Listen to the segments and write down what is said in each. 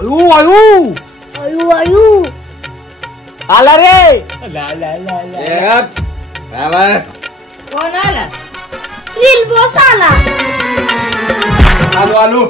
आयु आयु आयु आयु आला रे ला ला ला ला आला कोण आला रील बॉस आला आलो आलो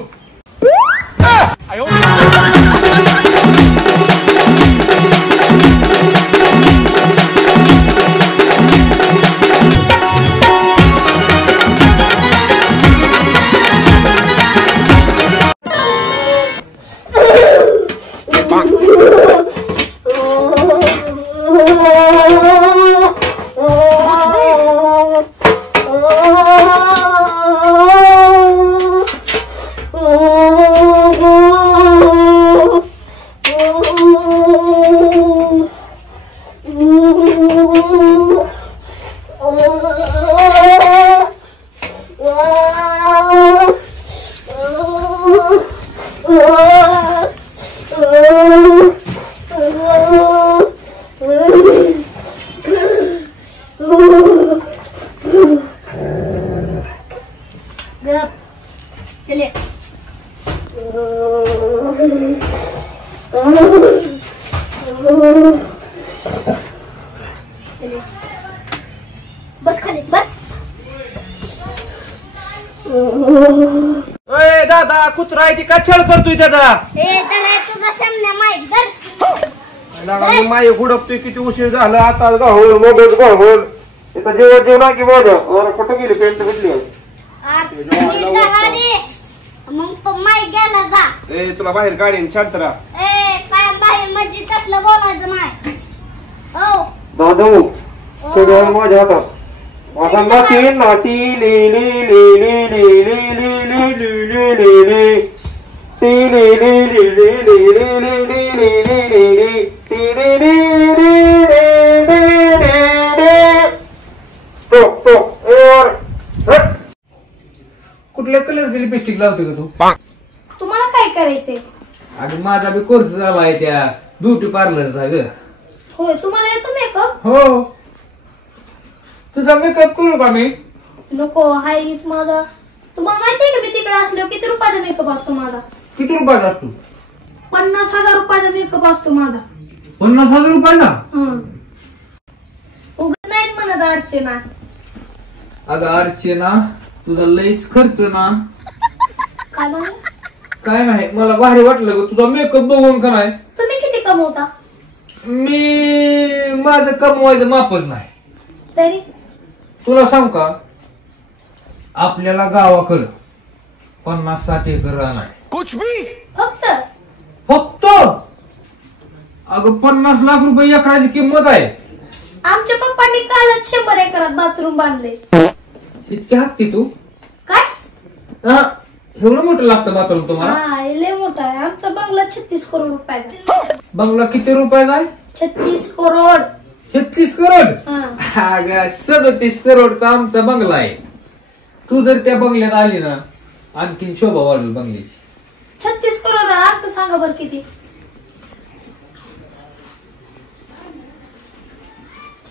बस खाली बस ए दादा कुत्रा आहे ती का छळ करतोय त्याचा तुझा सामने माईक धर माय हुडपतोय किती उशीर झाला आता गावळ मोबाईल गावळ इथं जेवण जेवण की माझ्या कुठं गेली पेंट घेतली मग तो माईक गेला जा ए तुला बाहेर गाडीन शांत राहा काय बाहेर म्हणजे कसलं बोलायचं नाही हो दादू सगळं माझ्या हातात माझा नाती नाती ली ली ली ली ली ली ली ली ली ली ली ली ती ली ली ली ली ली ली ली ली ली ली ली ली ती ली ली ली ली ली ली तो तो और कुठल्या कलरची लिपस्टिक लावते का तू तुम्हाला काय करायचंय आणि माझा बी कोर्स झाला आहे त्या ब्युटी पार्लरचा ग होय तुम्हाला येतो मेकअप हो तुझा मेकअप करू का मी नको हायच माझा तुम्हाला माहितीये का मी तिकडे असलो किती रुपयाचा मेकअप असतो माझा किती रुपयाचा असतो 50,000 रुपयाचा मेकअप असतो माझा 50,000 रुपयाचा उगत नाहीत म्हणत अर्चना अगं अर्चना तुझा लईच खर्च ना काय म्हणा काय नाही मला भारी वाटलं ग तुझा मेकअप बघून कराय तुम्ही किती कमवता मी माझं कमवायचं मापच नाही तरी तुला सांग का आपल्याला गावाकडं 50-60 एकर रान आहे फक्त फक्त अगं 50 लाख रुपये एकराची किंमत आहे आमच्या पप्पांनी कालच 100 एकरात बाथरूम बांधले इतकी हत्ती तू काय एवढं मोठं लागतं बाथरूम तुम्हाला हा लय मोठा आहे आमचा बंगला 36 करोड रुपयाचा बंगला किती रुपयाचा आहे 36 करोड 36 करोड हा 37 करोडचा आमचा बंगला आहे तू जर त्या बंगल्यात आली ना आणखीन शोभा वाढेल बंगल्याची 36 करोड अंक सांगा बरं किती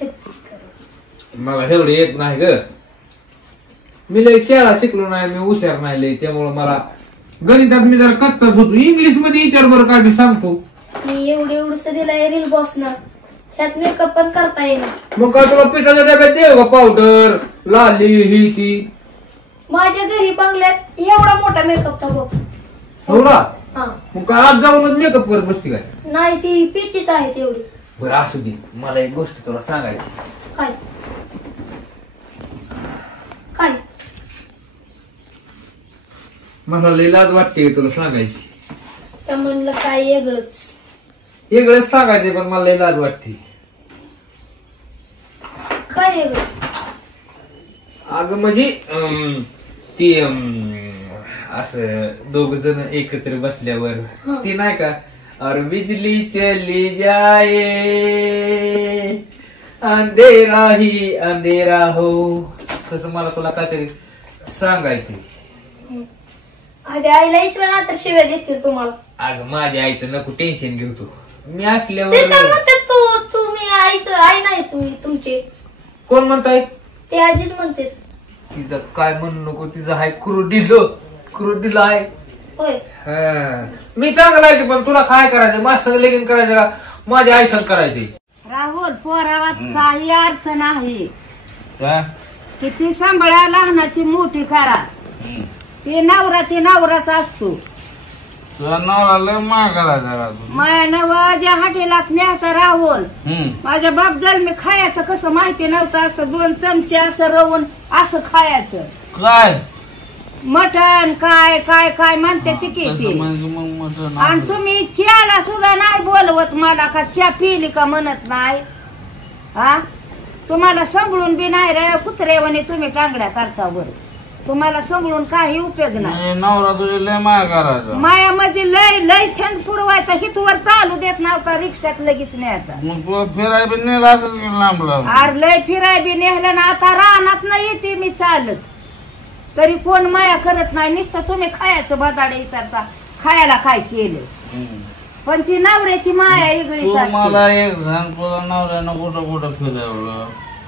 36 करोड मला एवढं येत नाही ग मी लय शाळा शिकलो नाही मी हुशार नाही लय त्यामुळे मला गणितात मी जरा कच्चाच होतो इंग्लिश मध्ये विचार बरं काय मी सांगतो मी एवढस दिलाय रील बॉस ना ह्यात मेकअप पण करता येणार मग काय तुला पिठाच्या डब्यात दे पावडर लाली ही ती माझ्या घरी बंगल्यात एवढा मोठा मेकअपचा बॉक्स एवढा हा मग काय आज जाऊनच मेकअप करत बसती काय नाही ती पेटीच आहे तेवढी बरं असू दे मला एक गोष्ट तुला सांगायची काय काय मला लय लाज वाटते तुला सांगायची त्या म्हणलं काय वेगळंच वेगळंच सांगायचे पण मला लय लाज वाटते काय वेगळं अगं म्हणजे ती असं दोघ जण एकत्र बसल्यावर ती नाही का और बिजली चली जाए अंधेरा ही अंधेरा हो तसं मला तुला काहीतरी सांगायचं आधी आईला विचारला तर शिव्या देतील तुम्हाला अगं माझ्या आईचं नको टेन्शन घेऊ तू मी ते तर असल्यावर म्हणतात तुम्ही आईचं आई नाही तुम्ही तुमचे कोण म्हणताय ते आजीच म्हणते तिचं काय म्हणू नको तिचं हाय क्रोडीला आहे होय. मी चांगला आहे की, पण तुला काय करायचं? माझं लगीन करायचं का माझ्या आई संग करायचे? राहुल पोरावात काही अर्थ नाही. काय किती सांभाळा लहानाची मोठी करा. ते नवराच असतो. तुझा नवरा लय माग करायचा. माझ्या नवऱ्याच्या हॉटेलात न्यायचा राहुल. माझ्या बाप जन्मी खायचं कसं माहिती नव्हतं. असं 2 चमचे असं रवून असं खायचं. काय मटण काय काय काय म्हणते ते किती. आणि तुम्ही चहाला सुद्धा नाही बोलवत मला. का च्या पिली का म्हणत नाही. हा तुम्हाला सांभाळून बी नाही रे कुत्रेवाने तुम्ही टांगड्या करता बरं. तुम्हाला सांभाळून काही उपयोग नाही. नवरा तुझे लय माया करायचा. माया म्हणजे लय छंद पुरवायचा. हितवर चालू देत नव्हता. रिक्षात लगेच न्यायचा. मग तुला फिराय बी नेलं असंच लांब लांब. अरे लय फिराय बी नेहलं ना. आता रानात नाही येते मी चालत. तरी कोण माया करत नाही. नुसतं तुम्ही खायचं बदाडे विचारता खायला काय केलं. पण ती नवऱ्याची माया वेगळीच असते. मला एक सांग तुला नवऱ्यानं कुठं फिरवलं?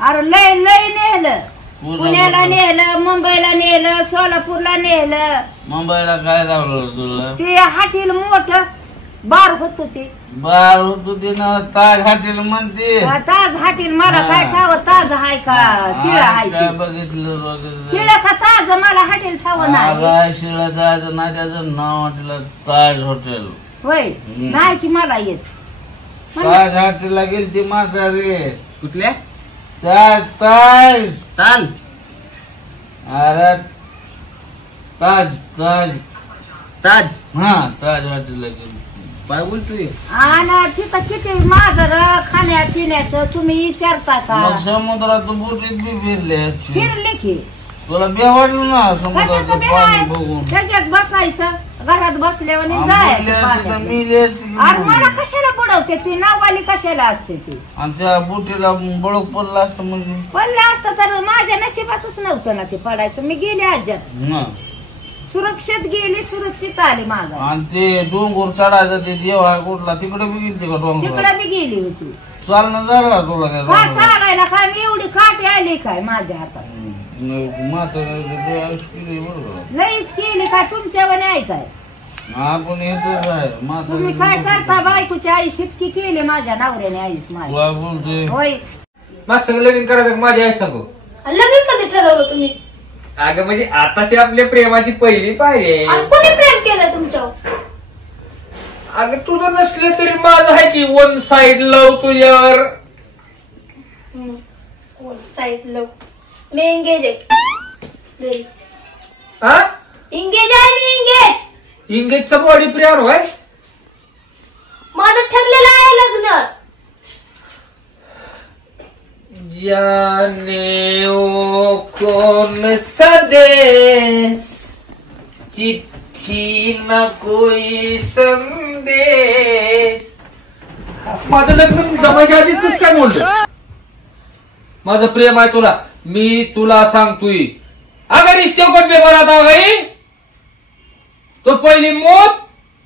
अरे लय नेलं. पुण्याला नेलं, मुंबईला नेलं, सोलापूरला नेलं. मुंबईला काय लावलं तुला? ते हॉटेल मोठं बार होत ते. बार होतो ते ना ताज हॉटेल म्हणते. ताज हॉटेल मला काय ठाव ताज हाय का शिळा हाय काय बघितलं वगैरे शिळा का ताज मला हॉटेल ठाव नाही. शिळा जायचं नाही त्याचं नाव हॉटेल ताज हॉटेल होय. नाही की मला येत. ताज हॉटेलला गेली ती म्हातारी. कुठल्या? ताज ताज ताल. अरे ताज ताज ताज. हा ताज हॉटेलला गेली. काय बोलतोय? आणि तिथं किती माझं खाण्या पिण्याचं तुम्ही विचारता मग का? समुद्रात बोटीत बी फिरले. फिरले की तुला बेवाडलं ना कशाचं समुद्राचं बी पाणी आहे? बघून. त्याच्यात बसायचं घरात बसल्यावर मिली जायचं असती तर पाण्यात. मिली असती की अरे मला नाही. कशाला बुडवते ती नाववाली कशाला असते ती. आणि त्या बोटीला बळक पडलं असतं म्हणजे पडलं असतं तर माझ्या नशिबातच नव्हतं ना ते पडायचं. मी गेले आज्यात ना. सुरक्षित गेली सुरक्षित आली माग. आणि ते डोंगर चढायचं ते देव आहे कुठला तिकडे बी गेली का डोंगर? तिकडे मी गेली होती. चालणं झालं का तुला त्या काय डोंगरावर? चालायला काय मी एवढी काठी आली काय माझ्या हातात. म्हाताऱ्याचं केली बरोबर. लईच केली काय तुमच्यावर नाही काय. आपण येतोच आहे तुम्ही काय करता बायकोच्या आई शिटकी केली माझ्या नवऱ्याने आईस माझ्या. तुला बोलतोय होय. माझं संग लगीन करायचं माझी आई सांगू. लगीन कधी ठरवलं तुम्ही? अगं म्हणजे आताशी आपल्या प्रेमाची पहिली पायरी आहे. आणि कोणी प्रेम केलं तुमच्यावर? अगं तुझं नसलं तरी माझं आहे की 1 साइड लव तुझ्यावर. साईड लव. मी एंगेज आहे. हा एंगेज आहे मी एंगेज. इंग्रजचं बॉडी प्रेम होय. माझं ठरलेलं आहे लग्न. जाने ओ कौन सा देश चिट्ठी न कोई संदेश. माझं लग्न जमायच्या आधीच कसं काय बोलतो? माझं प्रेम आहे तुला. मी तुला सांगतोय अगर इस चौकट पे बारात आ गई तो पहली मौत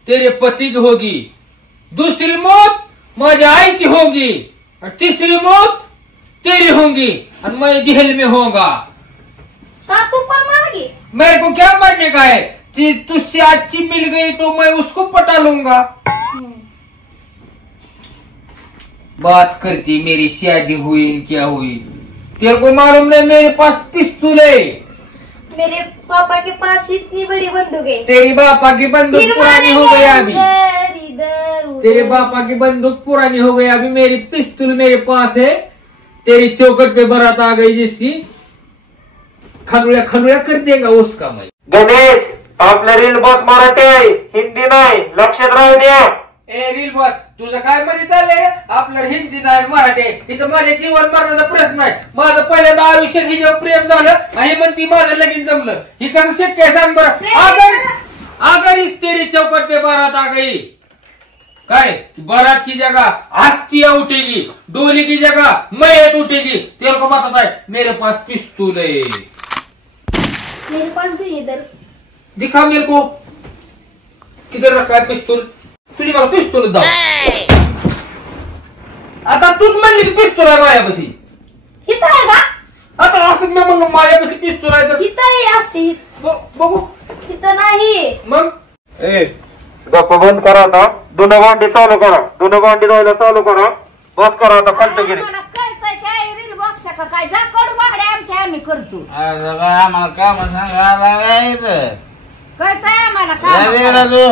तेरे पति की होगी, दूसरी मौत माझ्या आई की होगी और तीसरी मौत तेरी होंगी और मैं जेल में होगा. का तू पण मारगी? मेरे को क्या मरने का है? तुझसे अच्छी मिल गई तो मैं उसको पटा लूंगा. बात करती मेरी शादी हुई क्या हुई? तेरे को मालूम नहीं मेरे पास पिस्तौल है. मेरे पापा के पास इतनी बड़ी बंदूक है. तेरी बापा की बंदूक पुरानी हो गई अभी. इधर तेरे पापा की बंदूक पुरानी हो गई अभी. मेरी पिस्तौल मेरे पास है. तेरी चौकट पे बारात आ गई जिसकी खनुया खनुया कर देगा उसका मैं. गणेश आपलं रील बॉस मराठी आहे हिंदी नाही लक्षात राहू द्या. ए रील बॉस तुझं काय मध्ये चाललंय रे? आपलं हिंदी नाही मराठी इथं माझ्या जीवन मरणाचा प्रश्न आहे. माझं पहिल्यांदा आयुष्यात हिच्यावर प्रेम झालं आणि म्हणती माझं लगीन जमलं. ही कसं शक्य आहे सांग बरं. अगर इस तेरी चौकट पे बारात आ गई काय बारात की जगह हस्तियां उठेगी, डोली की जगह मैयत उठेगी. तेरे को बताता है मेरे पास पिस्तौल है. मेरे पास भी इधर. दिखा मेरे को किधर रखा है पिस्तौल. तुझी मला पिस्तौल दाव. आता तूच म्हणली की पिस्तौल आहे माझ्यापाशी. इथं आहे का? आता असं मी म्हणलं माझ्यापाशी पिस्तौल आहे तर इथं असते. बघू इथं नाही. मग गप्पा बंद करा आता. धुणं भांडी चालू करा. धुणं भांडी धुवायला चालू करा. बस करा आता कंटगिरी. मला कळतंय काय रील बॉक्स का काय जा कडू बागड्या आमच्या आम्ही करतो. अरे काय आम्हाला काम सांगायला लागायचं. कळतंय आम्हाला काय अरे राजू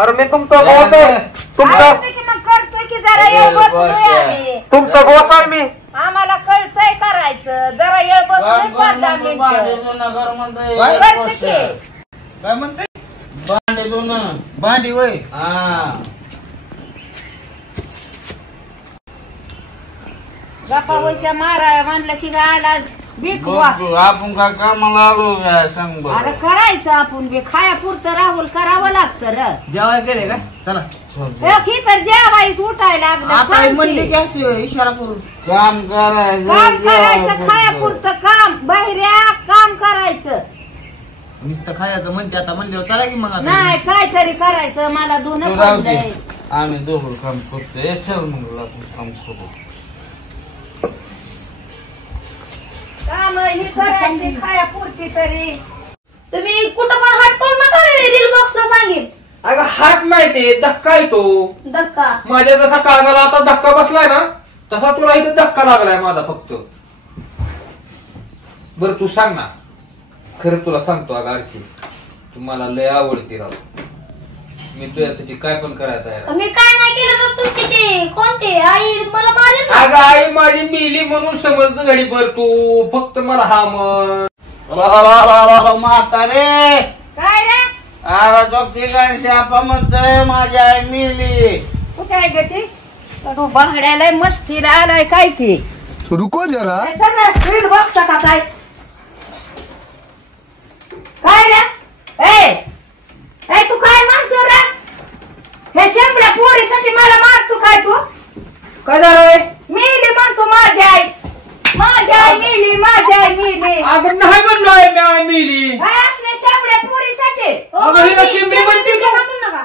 अरे मी तुमचा बॉस आहे. तुमचा की मग करतोय की जरा येळ बसलोय आम्ही. तुमचा बॉस आहे मी. आम्हाला कळतंय करायचं जरा येळ बसलोय 5-10 मिनिटं. करते की. काय म्हणते भांडे धुणं भांडी वय हा गप्पावरच्या मारा म्हणलं की आला बीक वा. बघ, आपण काय कामाला आलो काय सांग बरं. अरे करायचं आपण बी खायापुरतं राहुल करावं लागतं र. जेवायला गेले का चला ही तर जेवायच उठायला आता म्हणली लागलं. की अशी इशारा करून काम करायचं काम करायचं जेवायचं. खायापुरतं काम बहिऱ्या काम करायचं नुसतं खायचं म्हणते आता म्हणल्यावर चला की मग आता नाही काहीतरी करायचं मला दोन तू जाऊ दे. आम्ही दोघं काम करतो हे चल मग आपण काम करू. काम ही करायची खायापुरती तरी. तुम्ही कुठं पण हात पडू नका रील बॉक्सला सांगेन. अगं हात माहितीये धक्का येतो धक्का माझ्या जसा कागदाला आता धक्का बसलाय ना तसा तुला इथे धक्का लागलाय माझा फक्त. बरं तू सांग ना खरं तुला सांगतो अगं आरशी तू मला लय आवडते राव. मी तुझ्यासाठी काय पण करायला तयार. मी काय नाही केलं तर तुमची ते कोणते आई मला मारेल ना. अगं आई माझी मिली म्हणून समज घडी भर तू फक्त मला हा म्हण. म्हातारे काय रे अरे तो ठिकाणी शापा म्हणतोय माझी आई मिली. कुठे आहे ग ती कडू बांगड्याला मस्तीला आलाय काय की. रुको जरा. रील बॉक्स का काय काय रे ए तू काय म्हणतो रे. हे शेंबड्या पोरीसाठी मला मारतो काय तू. काय झालंय मिली म्हणतो माझी आई मिली माझी आई मिली. अगं नाही म्हणलो आहे मी आई मिली. काय असले शेंबड्या पोरीसाठी. अगं हिला शिमडी म्हणते तू. म्हणू नका.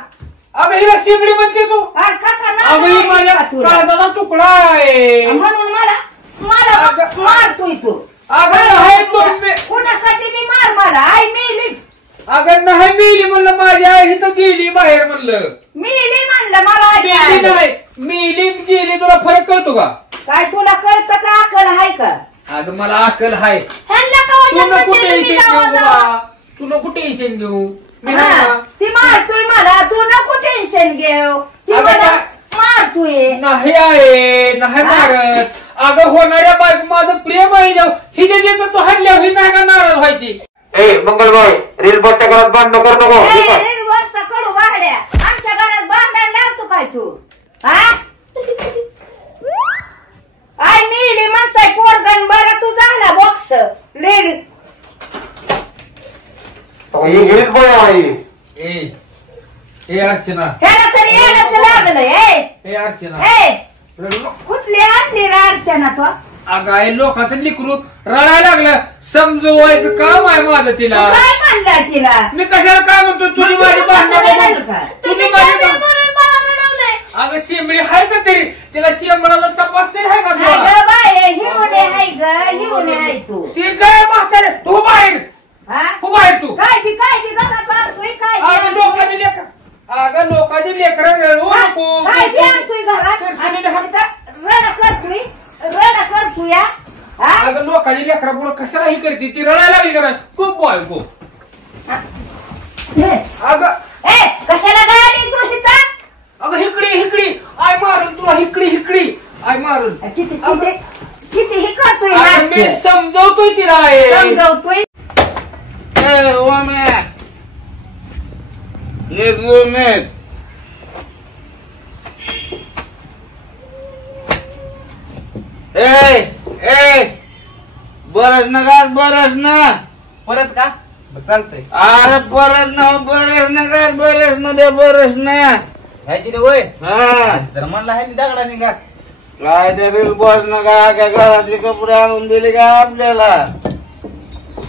अगं हिला शिमडी म्हणते तू. अरे कसा अगं ही माझ्या कागदाचा तुकडा आहे. म्हणून मला मारतोय तू. अगं नाही तो मी- कुणासाठी मी मला आई मिलीच. अगं नाही मिली म्हणलं माझी आई इथं गेली बाहेर म्हणलं. मिली म्हणलं मला आई मिली नाही. नाही मिली गेली तुला फरक कळतो का. काय तुला कळतं का अक्कल आहे का. अगं मला अक्कल हाय. ह्यांना का तू वचन नको म्हणते तुम्ही टेन्शन घेऊ गावाला? बाबा. तू नको टेन्शन घेऊ मी आहे हा, ना. ती मारतोय मला तू नको टेन्शन घेऊ. ती अगं मला काय- मारतोय. नाही आहे नाही मारत. अगं होणाऱ्या बायको माझं प्रेम आहे जाऊ हिच्या देत तू हल्ल्या ही नाही का नाराज व्हायची. मंगलबाई रील बॉक्सच्या घरात बांधणं करू नको. ए, रे, वरचा कडू बागड्या आमच्या घरात बांधायला लावतो काय तू. हा आई मिली म्हणताय पोरगण बरं तू झाला बॉक्स रेल. इंग्लिश बोल आई. ए अर्चना ह्याला तरी येण्याचं लागलंय. ए अर्चना ए रडू नको. कुठली आणली रे अर्चना तो. अगं आई लोकांचं लिकरू रडायला लागलं समजवायचं काम आहे माझं तिला. काय म्हणला तिला. मी कशाला काय म्हणतो तुझी माझी भांडणं रडायला बघून. का? तुझी तुम्ही माझी शेंबडी भांडणं- म्हणून मला रडवलंय. अगं शेंबडी आहे का तरी तिला शेंबडाला तपास तरी आहे का हाय तुला. ग बाय हिरोने हाय ग हिरोने हाय तू. ती काय म्हातारे तू बाहेर हा तू बाहेर तू. काय ती घरात आणतोय काय अगं लोकांची लेकर अगं लोकांची लेकरं रडवू नको. काय ती आणतोय घरात करशील आणि ना. इथं रडा करतोय हा. अगं लोकांची लेकरा पुढे कशाला ही करते ती रडायला लागली का खूप बायको. अगं ए कशाला गाडी तू तिथं. अगं हिकडी आय मारून तुला हिकडी आय मारून. किती हे करतोय अगं मी नाट्य. समजवतोय तिला आहे. समजावतोय. ए ओम्या नीट बोल नीट. बरस ना का बरस ना परत का चालतंय अरे परत ना बरस ना का बरस ना दे बरस ना ह्याची रे वय हा तर म्हणला ह्याची दगडा निघास. काय ते रील बस ना का काय घरातले कपडे आणून दिले का आपल्याला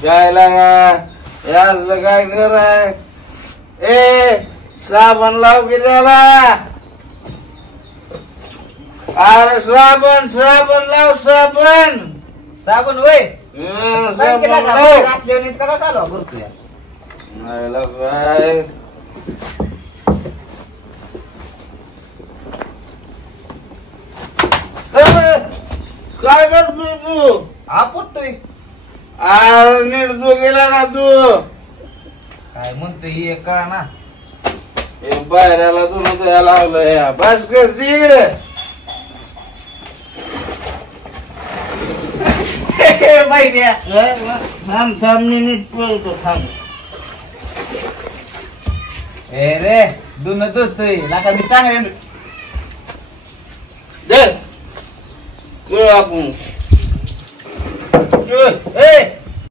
जायला का असलं काय घर आहे. ए साबण लाव की त्याला. अरे साबण लाव साबण वय साबण लाव. असल्यावर इतका का कालवा करतोय. नाही ला काय काय करतोय तू? आपटतोय. अरे नीट तू गेला ना तू. काय म्हणतोय हे कळा ना. हे बाहेरला तू नव्हतं लावलंय. बस कर तिकडे. बाईऱ्या. थांब थांब मी नीट पळतो थांब. ए रे दुन धुतोय लाका मी चांगले दे खेळ आपण.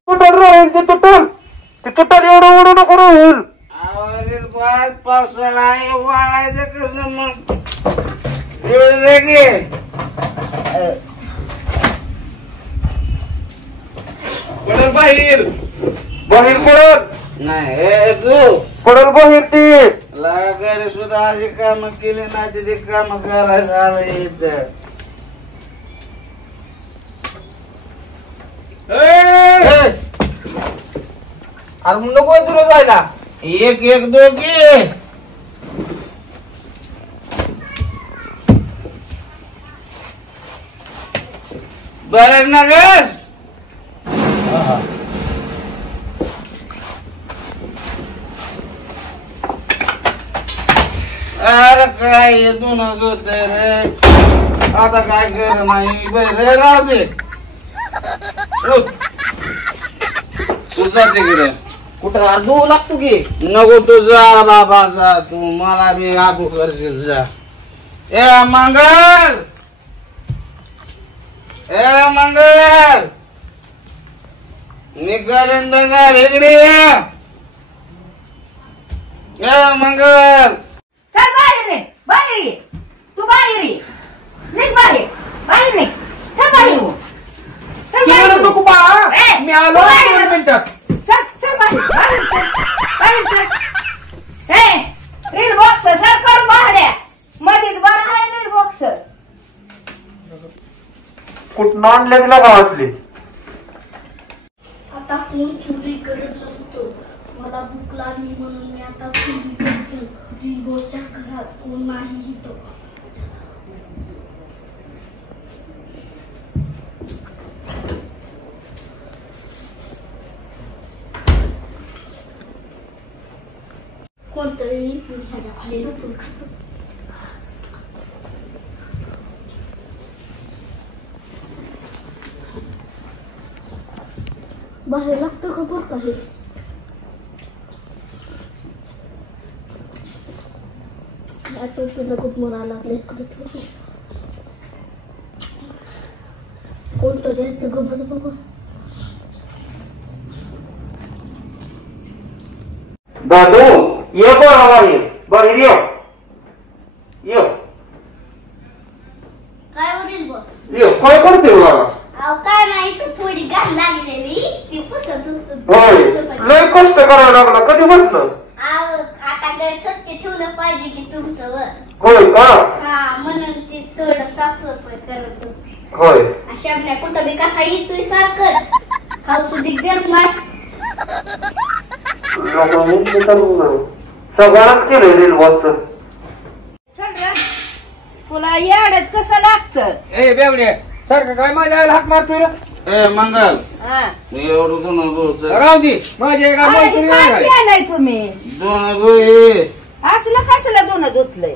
तुटल राहील ते तुटल. ते तुटल एवढं उडू नको राहील. आवरील बाय पावसाळा वाळायचं कसं मग एवढं घे. पडल बाहेर. बाहेर पडल. नाही हे तू पडल बाहेर ती. घरी सुद्धा अशी काम केली नाही ते काम करायचं आलं इथं. अरे मग नको तुला जायला. एक एक दोघी बरं ना गस. अरे काय दोन होत रे. आता काय कर नाही बरं राहू दे. तुझा तिकडे कुठं अर्धू लागतो की. नको तू जा बाबा जा तू. मला बी आदू करशील जा. ए मंगल ए मंगल निघाल दंगाल इकडे ये. ए मंगल चल बाहेर निघ. बाहेर ये. तू बाहेर ये. निघ बाहेर. बाहेर निघ. चल बाहेर हो. चल बाहेर हो. नको बा. ए, मी आलो तू बाहेर 2 निघ. मिनिटात. चल चल बाहेर. बाहेर चल. बाहेर चल. ए रील बॉक्स सर कर बाहेर. मध्येच बरं आहे रील बॉक्स. कुठं आणले तिला गावातली. आता कोण चोरी करत नव्हतो. मला भूक लागली म्हणून मी आता चोरी करतो. रिबोच्या घरात कोण नाही इथं. कोणतरी ह्याच्या खाली लपून खातं. बाहेर लागतं खबर काही. खूप मनाला लागले. कोणतरी येतं ग बघ बघ. दादू ये बाहेर. बाहेर ये. ये काय होईल बॉस. ये काय करते मला. अहो काय नाही तर थोडी गाठ लागलेली ती पुसत होय लय कष्ट करावं लागला. कधी बसलं. आता घर स्वच्छ ठेवलं पाहिजे की तुमचं वर. होय का. हा म्हणून ती थोडं साफसफाई करत होती. होय अशा आपल्या कुठं बी कसा येतोय सारखंच खाऊ सुधी देत नाही. सगळ्यांनाच केलंय रेल्वाच. चल रे. तुला याडच कसं लागतं. ए बेवडे सारखं काय माझ्या आईला हाक मारतोय रे. ए मंगल हा. एवढं दोन गो राहू दे. माझ्या एका अरे, मैत्रिणी काय नाही. केलंय तुम्ही. दोन गो ये. असलं कसलं दोन धुतलंय.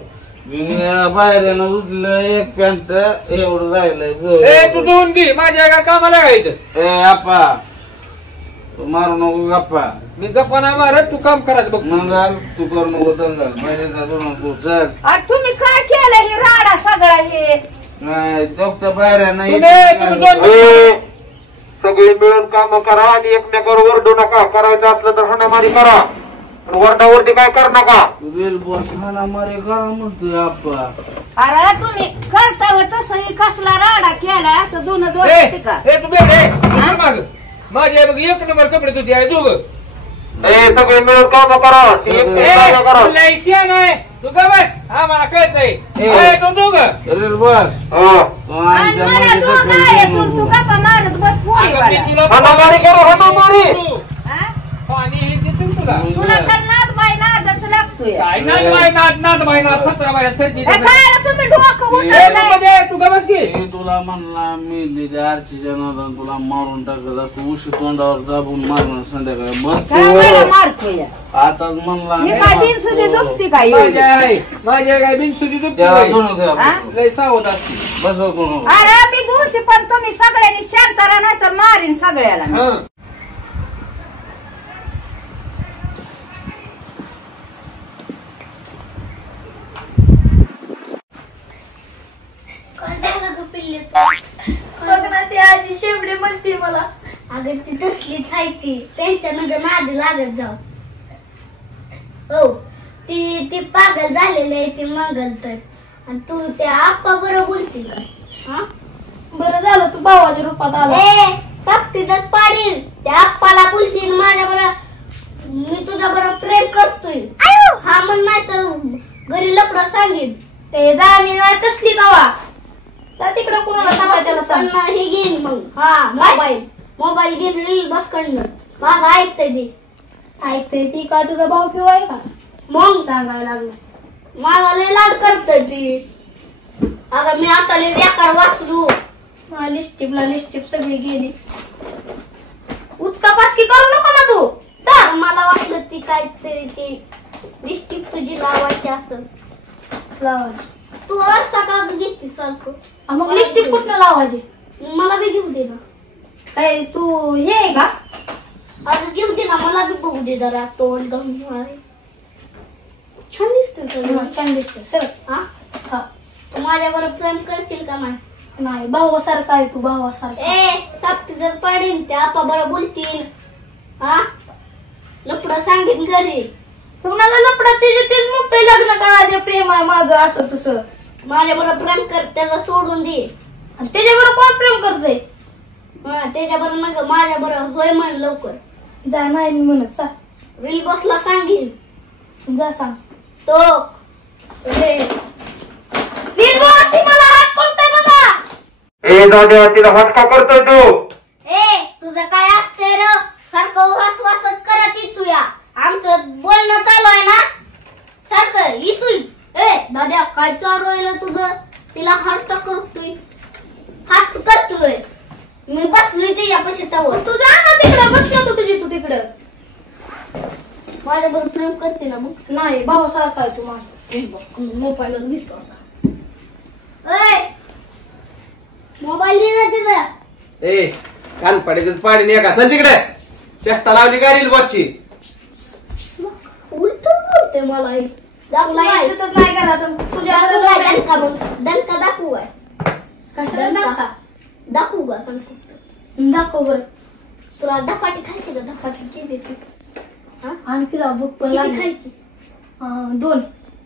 बाहेर उठलं एक पॅन्ट एवढं राहिलंय. ए तू धुवून घे. माझ्या एका कामाला घायचं. ए आप्पा तू मारू नको गप्पा. मी गप्पा नाही मारत. तू काम करायचं बघ. मंगल तू करू नको दंगल. माझ्या दोन तू चल. अरे तुम्ही काय केलं हे राडा सगळा हे. नाही दोघं बाहेर नाही. तुम्ही दोन सगळे मिळून काम करा आणि एकमेकावर वरडू नका. करायचं असलं तर हाणामारी करा. वरडावरडी काय कर नका. रेल बस मला मारे करा म्हणतोय आप्पा. अरे तुम्ही करता व तसंही कसला राडा केलाय असं दोन दोन ए का. ए, तू बेवडे माग. माझ्या बघ 1 नंबर कपडे तुझे आहे दोघं. ए सगळे मिळून काम करा. काम करा. लयसिया नाही. तू का बस आम्हाला कळतंय. ए. तू दोघं. रेल बस आणि मला दोघं आहे, तू गप्पा मारत बस अगं, मी पोळीवाला. तुला हाणामारी करा हाणामारी. हा? पाणी हे देतील तुला. तुला तर नाद बाई नादच लागतोय. काय नाद बाई नाद 17 महिन्यात फिरती. हे खायला तुम्ही डोकं ए, तू उठवलंय. मध्ये तू का बस की मी तुला म्हणला मी लिहिते आरचीच्या नादान तुला मारून टाकत असतो उशी तोंडावर दाबून मारणार संध्याकाळी काय मला मग मारतोय आता म्हणला मी काय बिनसुदी झोपते काय माझी आहे माझी आहे काय बिनसुदी त्याला झोपते दोन द्या हा? लय सावध असते बसवतो नको. अरे मी धुते पण तुम्ही सगळ्यांनी शांत राहा नाही तर मारीन सगळ्याला हा काय झालं ग पिल्ले तू? बघ ना ती आजी शेवडे म्हणते मला. अगं ती तसलीच आहे ती त्यांच्या नगर मागे लागत जाऊ. हो ती पागल झालेली आहे ती मंगल तर. आणि तू त्या आप्पा बरोबर बोलते का? हा बरं झालं तू भावाच्या रूपात आला. ए ताकदीतच पाडीन त्या आप्पाला बोलशील माझ्या बरोबर मी तुझ्या बरोबर प्रेम करतोय हा म्हण नाही तर घरी लपडा सांगेन. ते दामी नाही तसली कवा तर तिकडं कोणाला सांगाय त्याला सांग. पण हे घेईन मग हा मोबाईल घेईन रील बस कडनं माझं ऐकतंय ते. ऐकते ती काय तुझा भाऊ पिऊ आहे का मग सांगायला लागलं. मला लय लाड करतय ती. अगं मी आता लय बेकार वाचलो. लिस्टिप सगळी गेली. उचका पाचकी करू नको ना तू. तर मला वाटलं ती काहीतरी ते लिपस्टिक तुझी लावायची असं. लावायची तू असा का घेते सारखं मग लिस्टिप कुठनं लावायची. मला बी घेऊ दे ना. काय तू हे आहे का अगं घेऊ दे ना मला बी बघू दे जरा तोंड घालून. छान दिसते तुला. छान दिसते सर. हा हा तू माझ्या बरोबर प्रेम करशील का नाही? नाही भावासारखा आहे तू भावासारखा. ए ताकदीतच पाडीन त्या आप्पा बरोबर बोलतील. हा लपडा सांगेन घरी. कुणाला लपडा तेच म्हणतोय लग्न करायचं प्रेम आहे माझं असं तसं. माझ्या बरोबर प्रेम कर त्याला सोडून दे. आणि त्याच्याबरोबर कोण प्रेम करतय. हा त्याच्या बरोबर नका माझ्या बरोबर होय म्हण लवकर. जा नाही मी म्हणत सा रील बसला सांगेन. जा सांग. तो मला हात कोणताय बघा. ए दाद्या तिला हटका करतोय तू. ए तुझं काय असतंय र सारखं वास वासच करत येतोया. आमचं बोलणं चालू आहे ना सारखं येतोय. ए दाद्या काय चालू आहे तुझं? तिला हात करतोय हात करतोय. मी बसलोय तिच्यापाशी तवर. तू जा ना तिकडं बसला तू तुझी तू तिकडं. माझ्या बरोबर प्रेम करते ना मग. नाही भावासारखा आहे तू माझा. मोबाईल घेतो आता. मोबाईल दे ना तिचा. ए कान पडायचं पाडी नाही का चल तिकडे चेष्टा लावली का रील बॉचची. उलट बोलते मला हे. दाखवू तुला काय? इज्जतच नाही करत तुझ्या दाखवू काय दणका मग? दणका दाखवू काय? कशाला दाखवा. दाखवू का पण दाखव बरं. तुला धपाटी खायची का? धपाटी किती देते? हा? आणखी जा भूक पण किती लागली. खायची? 2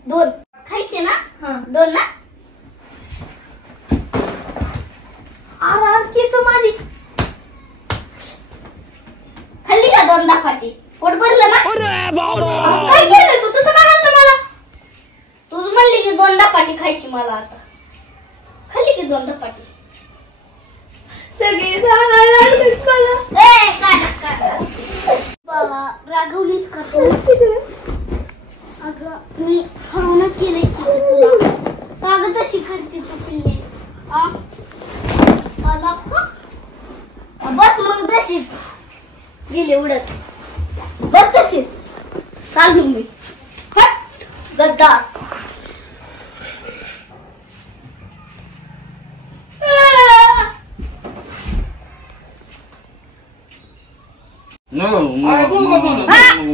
2 खायचे ना? हा 2 ना? अरे केस माझी खाल्ली का 2 धपाटी? पोट भरलं ना? काय केलं तू तसं का म्हणलं मला. तू म्हणली की 2 धपाटी खायची मला आता. खाल्ली की 2 धपाटी. सगळी झाडायला लागलीत मला. ए काय बाबा रागवलीस का तू? अगं मी हळूनच केले की तुला. का ग तशी करते तू पिल्ले? आ? आला का? बस मग तशीच गेले उडत. बस तशीच चालू मी. हट गद्दार.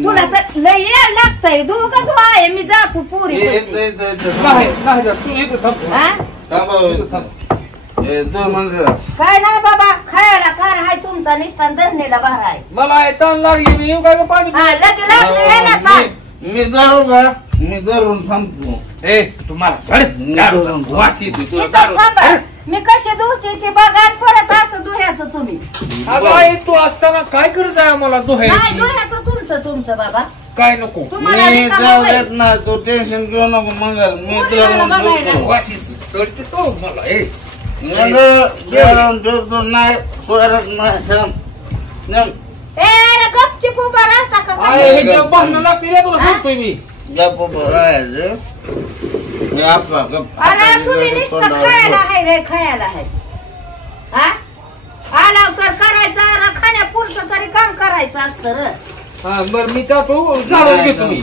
तुला तर लय येड लागतंय. दोघं तो आहे मी जातो पुरी. नाही नाही जा, तू इकडे थांब. हा काय नाही बाबा खायला कार हाय तुमचा निस्तान धरणीला भर आहे. मला ताण लागली मी येऊ काय ग पाणी. हा लगे लागले यायला चाल. मी धरू का मी धरून थांबतो. ए तुम्हाला वास येते तुला इथं दारू. थांबा. मी कशी धुते ते बघा आणि परत असं धुयाचं तुम्ही. अगं आई तू असताना काय करत आहे मला नाही धुहायची धुयाचं तुमचं बाबा. काय नको तुम्हाला मी रिकामं जाऊ होईल. देत ना तू टेन्शन घेऊ नको मंगल मी कोणी मला धरून बघायला? ठेवतो. वास येते कळते तो मला. ए धरून ठेवतो नाही सोडत नाही थांब. थांब. ए गपचीप उभा राहता का? आहे, हे जेव्हा भांडणं लागते रे तुला सांगतोय मी. गप्प राहायचं अरे तुम्ही नुसतं खायला आहे रे खायला आहे हा आला तर करायचं खाण्यापुरतं तरी काम करायचं असतं रे. हा बरं मी जातो जाळून घेतो मी.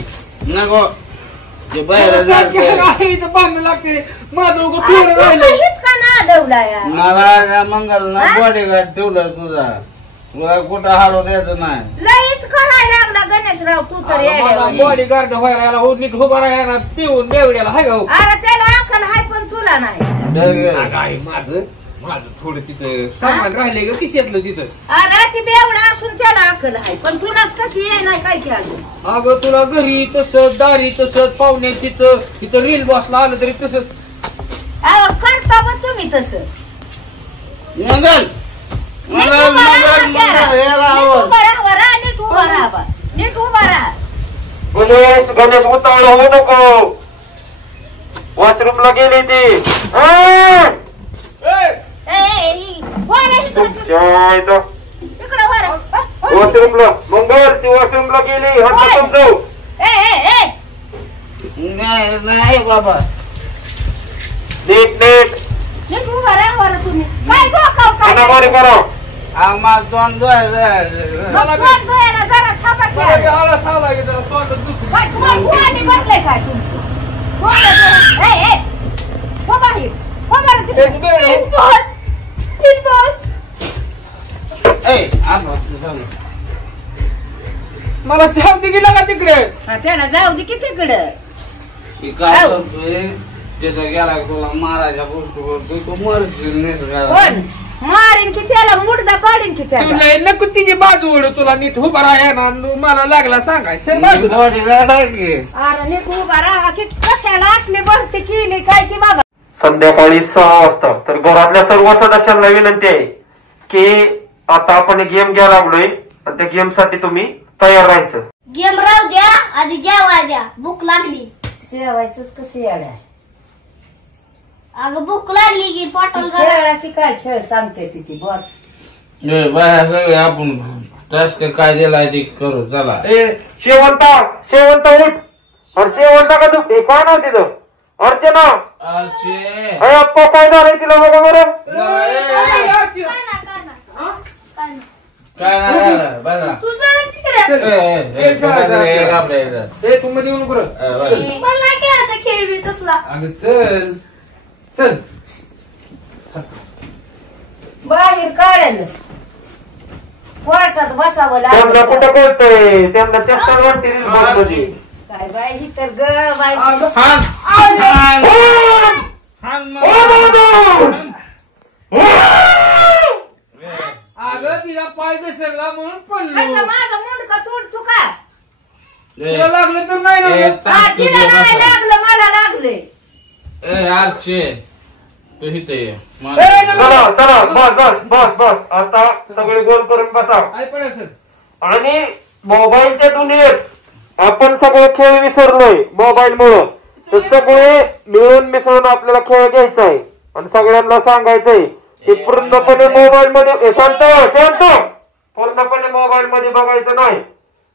नको ते बाहेर इथं बांधणं लागते माझं उगं पिवळं राहिलं. काहीच का नादवला या मला मंगलला बॉडीगार्ड ठेवलं तुला कुठं हलव द्यायचं नाही. लईच करायला लागला गणेशराव तू तर येड्यावानी. बॉडीगार्ड व्हायला हो नीट उभा राहायला पिऊन बेवड्याला हाय का हो. अरे त्याला अक्कल हाय पण तुला नाही. अगं आहे माझं थोडं तिथं सामान राहिले ग किशातलं तिथं. अरे ती बेवडा असून त्याला अक्कल हाय पण तुलाच कशी ये नाही काय केलं. अगं तुला घरी तसंच दारी तसंच पाहुणे तिथं रील बॉसला आलं तरी तसंच. अहो करता पण तुम्ही तसं. मंगल नीट उभा राहा बरं, नीट उभा राहा बा. नीट उभा राहा. गणेश उतावळ होऊ नको. वॉशरूमला गेली ती. इकडं वर. वॉशरूमला मंगल ती वॉशरूमला गेली. हात समजव. नाही बाबा नीट नीट नीट उभा राहा बरं तुम्ही. काय डोकावता? अनामारी करा. आम्हाला तोंड मग कोण धुवायला जरा थांबा की. आला सावला की जरा तोंडात दुसरी. काय तुम्हाला गुहाने बसलंय काय तुमचं? कोण हो बाहेर हो बरं तिकडे. एक बेवडा. मला जाऊ दे गेला का तिकडे. हा, त्याला जाऊ दे की तिकडं. काय करतोय तिथं गेला तुला मारायच्या गोष्टी करतोय तू मरशील कोण मारीन की त्याला मुडदा पाडीन की त्याला. तुला नको तिची बाजू ओढ तुला नीट उभा राहा ना मला लागला सांगायचं बाजू. अरे नीट उभा राहा की कशाला असली भरती केली काय की बाबा. संध्याकाळी 6 वाजता. तर घरातल्या सर्व सदस्यांना विनंती आहे की आता आपण गेम घ्यायला लागलोय आणि त्या गेम साठी तुम्ही तयार राहायचं. गेम राहू द्या आधी जेवाय द्या भूक लागली. जेवायचंच कसं येडा. अगं भूक लागली की पोटाला जरा. खेळला की काय खेळ सांगते तिची बॉस. बाया सगळे आपण टास्क काय दिलाय ते करू चला. शेवंत उठ. अरे शेवंता का तू काय नाव तिथं अर्चना. अरे अप्पा काय झालंय तिला बघा बरं. काय नाही बघा तू जरा तिकडे तू मध्ये येऊन बरं. मला नाही खेळायचा खेळ बी तसला. अगं चल चल बाहेर काढेल कोर्टात बसावं त्यांना लागलं. कुठं कळतंय त्यांना चष्टा वाटते रील. काय बाई ही तर ग बाई. अगं तिला पाय घसरला म्हणून असं पडलो. माझं मुंडकं तोडतो का. तुला लागलं तर नाही लागलं. हा, तिला नाही लागलं मला लागले. आरचे तू इथे ये. चला चला बस बस बस बस. आता सगळे गोल करून बसा. आई पण असं आणि मोबाईलच्या दुनियेत आपण सगळे खेळ विसरलोय मोबाईल मुळे. तर सगळे मिळून मिसळून आपल्याला खेळ घ्यायचा आहे आणि सगळ्यांना सांगायचंय की पूर्णपणे मोबाईल मध्ये शांत शांत पूर्णपणे मोबाईल मध्ये बघायचं नाही.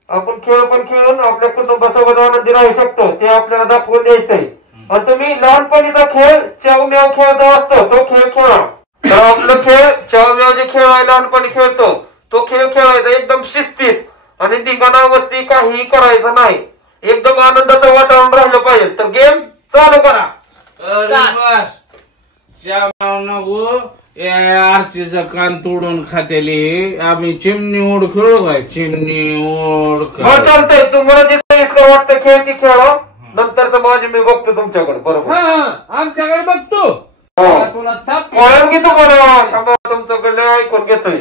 आपण खेळ पण खेळून आपल्या कुटुंबासोबत आनंदी राहू शकतो ते आपल्याला दाखवून द्यायचंय. आणि तुम्ही लहानपणीचा खेळ चावम्याव खेळतो असतो तो खेळ खेळा. तर आपलं खेळ चावम्याव जे खेळ आहे लहानपणी खेळतो तो खेळ खेळायचा एकदम शिस्तीत आणि धिंगाणा मस्ती काही करायचं नाही. एकदम आनंदाचं वातावरण राहिलं पाहिजे. तर गेम चालू करा. नको आरचीचं कान तोडून खातेली आम्ही चिमणी ओढ खेळू काय चिमणी ओढ. हो चालतंय. तुम्हाला जे सोयीस्कर वाटतं खेळ ती खेळा. नंतरचं माझे मी बघतो तुमच्याकडे बरोबर. आमच्याकडे बघतो. हो. तुला चाप वळण घेतो बरं. थांबा तुमच्याकडे ऐकून घेतोय.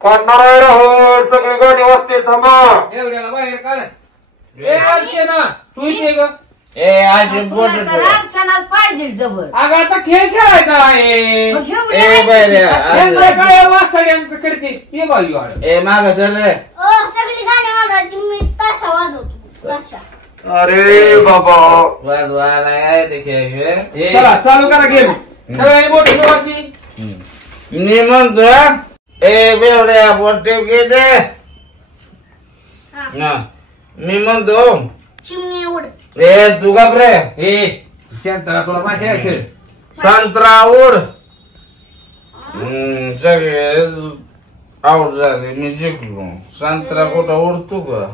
काढणार आहे राहुल सगळी गाडी वाजते. थांबा एवढ्याला बाहेर काढ. अर्चना तू इथे ग. असे बोट पाहिजे जवळ. अगं आता खेळ खेळायचा आहे. काय वासाड्यांचं करते ते बाजू माग सर सगळी गाणी वाजवायची मी ताशा वाजवतो ताशा. अरे बाबा वाजवायला ते खेळ चला चालू करा गेम. सगळ्यांनी मोठी प्रवासी मी म्हणतो बेवड्या बोटे घेते. मी म्हणतो चिमणी उड ए तू का रे ए संतरा तुला माहिती आहे खेळ संत्रा उड सगळे आउट झाले मी जिंकलो संत्रा कुठं उडतो का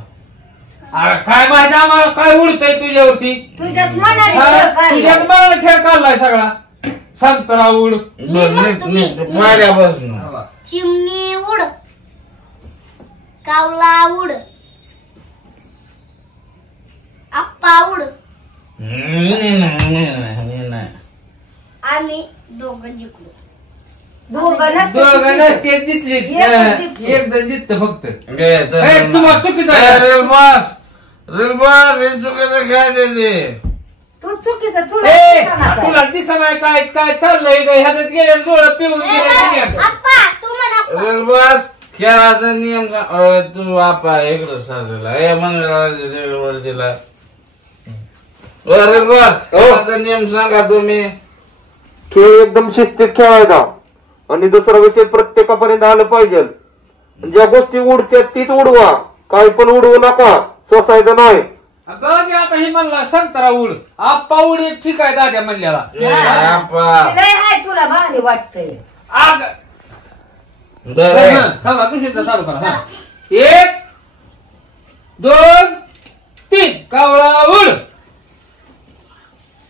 अरे काय माहिती आम्हाला काय उडतंय तुझ्यावरती तुझ्याच मनाने हा, खेळ काढला. तुझ्याच मनाने खेळ काढलाय सगळा संतरा उड नीट माझ्यापासून चिमणी उड, कावला उड, आप्पा उड. आम्ही दोघं जिंकलो. दोघं नसते दोघं नसते जितली एकच जिंकतो. एकदा जिंकत फक्त तुम्हाला चुकीचं आहे. रेल बस हे चुकीचं खेळते तू चुकीचं तुला ए, दिसेना काय. तुला दिसणार काय काय चाललंय ह्याच्यात गेले डोळं पिऊन ए, गेले आप्पा तू म्हण आप्पा. रेल बस खेळाचा नियम तू आपा इकडं साजला हे मंदिराला दिला रेल बस खेळाचा नियम सांगा तुम्ही खेळ एकदम शिस्तीत खेळायचा आणि दुसरा विषय प्रत्येकापर्यंत आलं पाहिजे. ज्या गोष्टी उडतात तीच उडवा, काही पण उडवू नका, सोसायचं नाही. बघ आता हे म्हणला संतरा उड आप्पा उड एक ठीक आहे दाद्या म्हणल्याला आपा लय हाय तुला भारी वाटतंय. आग थांबा दुसरीचा चालू करा हा. 1 2 3 कावळा उड.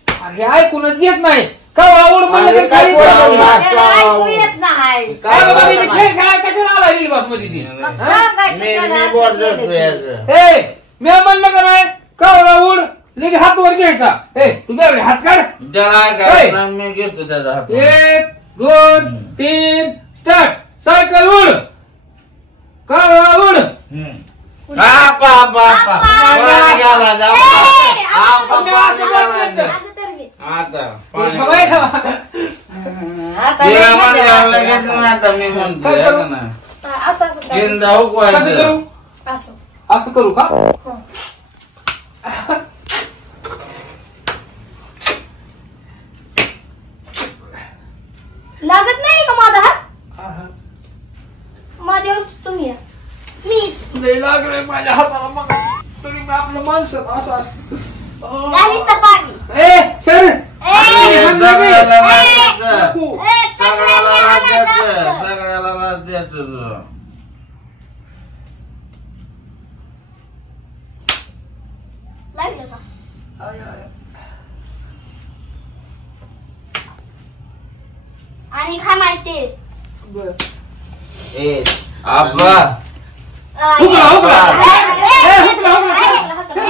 अरे ऐकूनच येत नाही कावळा उड म्हणलं तर खाली त्याला ऐकू येत नाही. खेळ खेळाय कशाला आला रील बस मध्ये ती मग सांगायचं त्याला मी असं बोट केलं धरतो की. याचं ए मी म्हणलं का नाही कावळा उड लगे हात वर घ्यायचा. ए तू बेवडे हात काढ. त्याला मी घेतो त्याचा हात 1 2 3 स्टार्ट. सायकल उड कावळा उड. आपा आपा आपा पाणी घाला जा आपा मी पाणी असं घाला करते. जा. आता पाणी खवाय खावा. आता लय तिला मजा पाणी वाटते. घाललं की तुम्ही आता मी म्हणतो काय करू? आहे ना. असं असं करा. चिंता कसं हुकवायचं करू असं असं करू का लागत नाही का माझा हात माझ्यावर तुम्ही या. मी लय लागलंय माझ्या हाताला मग तरी मी आपलं माणसं असं असं. गाडीचं पाणी. ए सर सगळ्याला राज द्यायचं. नको. सगळ्याला राज द्यायचं. सगळ्याला राज द्यायचं तुझं. लागलं का? आणि काय माहिती ए आप्पा हुकला, हुकला.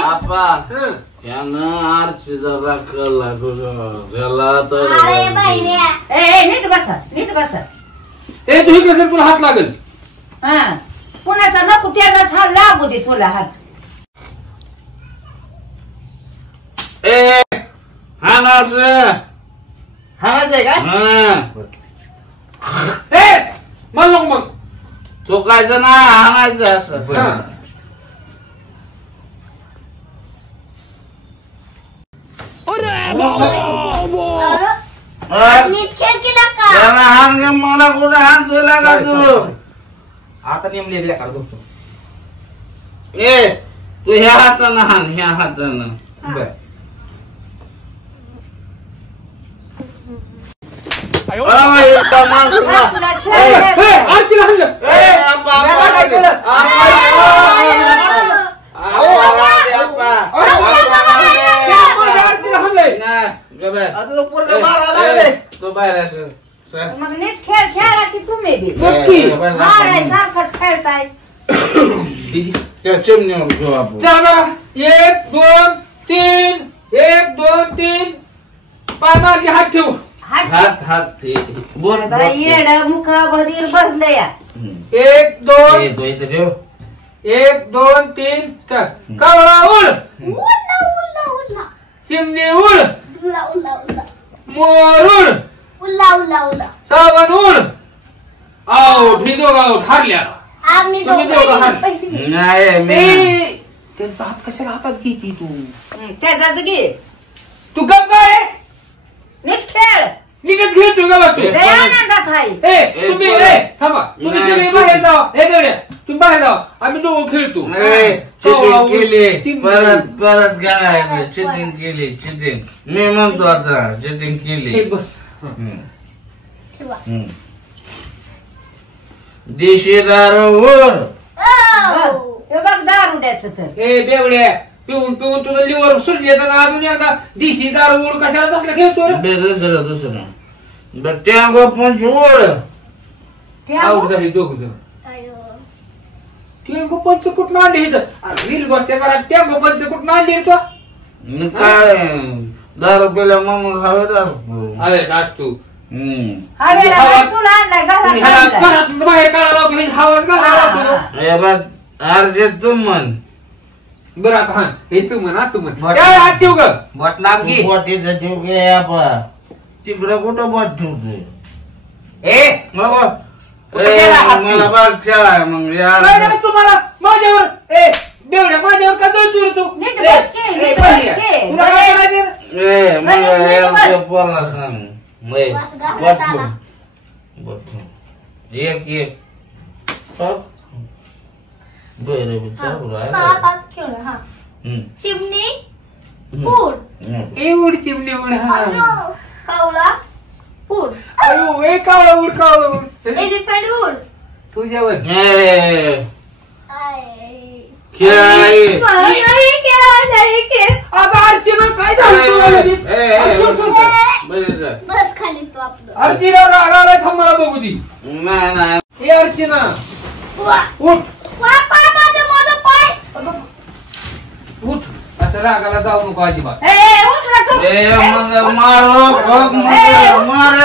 आप्पा हं. यानं आरचीचा राखला तुझं त्याला तर अरे बहिण्या ए नीट बसा नीट बसा. ए तू इकडे सर तुला हात लागेल. हा कुणाचा नको त्याचाच हात लागू दे तुला हात. ए हा ना असं हाणायचंय का? ए मला नको मग चुकायचं ना हाणायचं असं हं. नीट खेळ केला का? त्याला हाण गे मला कुठे हाण तुला का तू आता नियम लिहिला का तू? ए तू ह्या हातानं हाण ह्या हातानं बर. इतका माणूस तुला. असला खेळ ए, आहे. ए, आरतीला हाणलं. ए, आप्पा, मी आप्पा, काय केलं? आप्पा, आप्पा, आरतीला हाणलंय. नाही, गं बाय. आता तो पोरगा ए, मारायला ए, लागलाय. तू बाहेर असं. सर. मग नीट खेळ खेळा की तुम्ही बी. नक्की. बाहेर माराय दाखव. सारखंच खेळताय. त्या चिमणीवर घेऊ आपण. चला 1 2 3 1 2 3 पाय मागे हात ठेवू. हात हात हात ते बोट बाई येड मुख बधीर भरलं या. 1 2 येतो इथे ठेव. 1 2 3 स्टार्ट. कावळा उड उडला उडला उडला चिमणी उड उडला उडला उडला मोर उड उडला उडला उडला. साबण उड. आउट ही दोघं आउट हारल्या. आम्ही तुम्ही दोघं हार. नाही मी ए, त्यांचा हात कशाला हातात घेती तू त्याचाच घे. तू गप काय नीट खेळ. निघत घेतो का बघ तू लय आनंदात आहे. ए तुम्ही ए थांबा तुम्ही नाही, सगळे तू- बाहेर जावा. हे गड्या तुम्ही बाहेर जावा आम्ही दोघं खेळतो चिटिंग केली परत परत काय चिटिंग केली चिटिंग मी म्हणतो आता चिटिंग केली एक बस ठेवा. देशी दारूवर हे बघ दारुड्याचं तर ए बेवड्या पिऊन पिऊन तुझं लिव्हर सुटले तर अजून एकदा देशी दारू उड कशाला तसलं खेळतो रे? दुसरं दुसरं बरं टँगो पंच ओढ आऊट झाली दोघ जण टँगो पंच कुठं आणले इथं रील बसच्या घरात टँगो पंच कुठं आणले तो मी काय दारू पेल्या म्हणून हवे दारू अरे असतो हवेला तुला आणलाय घरात घरात बाहेर काढायला लावतो हवा घालायला लावतो हे बघ अर्जे तू म्हण बरं आता हा हे तू म्हणा तू म्हण काय हात ठेव ग बट लाभ घे बोटीचं ठेव गे आपण तिकडं कुठं बोट ठेवतोय ए बाबा कुठं गेला हात ती? मला बाज खेळाय मग काय नाही तुम्हाला माझ्यावर ए बेवड्या माझ्यावर का जळतो रे तू नीट ए, बस की, ए, नीट बहिऱ्या, बस की. तुला काय करायचं रे? ए मला पोरला सांग बस घालत आला. एक एक बरं चालू हा आहे आता खेळूया हा चिमणी पूड एवढी चिमणी उड हा कावळा पूड अयो ए कावळा उड एलिफंट उड तुझ्यावर आय. खेळ आहे नाही खेळ अगं अर्चना काय झालं तुला लगेच? सोड, सोड, सोड. बस खाली तू आपलं अर्चना राग आलाय थांब मला बघू दी नाही ए अर्चना उठ माझं पाय उठ असं रागाला जाऊ नको अजिबात उठ ना तू ए मग मारो बघ मार